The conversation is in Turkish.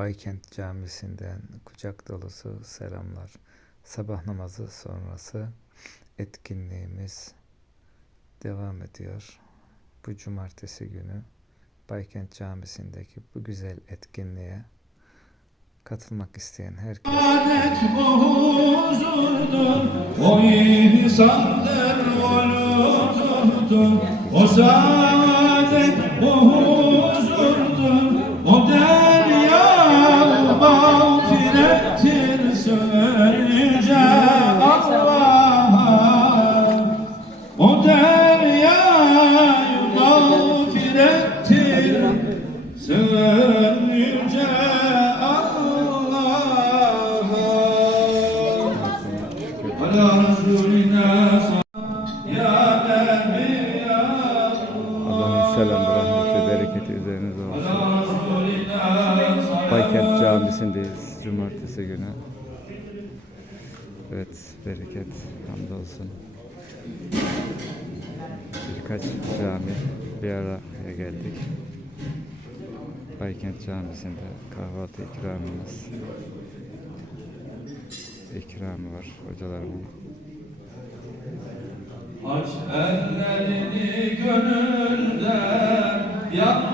Baykent Camisi'nden kucak dolusu selamlar. Sabah namazı sonrası etkinliğimiz devam ediyor. Bu cumartesi günü Baykent Camisi'ndeki bu güzel etkinliğe katılmak isteyen herkes o insandır, o lütuftur. O saadet bu Allah'ın selamı, rahmeti, bereketi üzerinize olsun. Baykent Camisi'ndeyiz cumartesi günü. Evet, bereket, hamdolsun. Birkaç cami bir araya geldik. Baykent Camisi'nde kahvaltı ikramımız. İkramı var hocalarımın. Aç ellerini gönülden Allah